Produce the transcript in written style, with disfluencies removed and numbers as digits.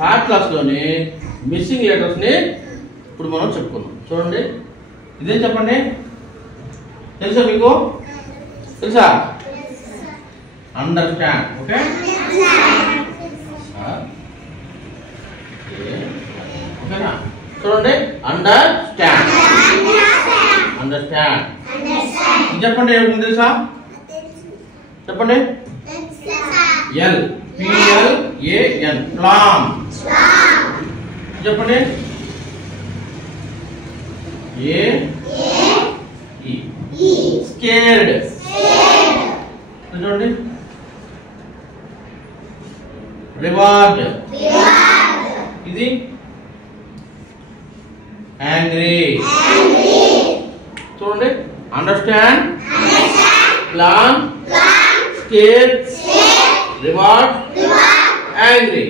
Third క్లాస్లోని missing లెటర్స్ని ఇప్పుడు మనం చెప్పుకుందాం. చూడండి, ఇదేం చెప్పండి, తెలుసా మీకు? తెలుసా? అండర్స్టాండ్. ఓకే, ఓకేనా? చూడండి, అండర్స్టాండ్. అండర్స్టాండ్ చెప్పండి. ఏముంది తెలుసా? చెప్పండి. PLAN plan. చెప్పండి. స్కేర్డ్. చూడండి. రివార్డ్. ఇది యాంగ్రీ. చూడండి, understand, plan, scare, reward, angry.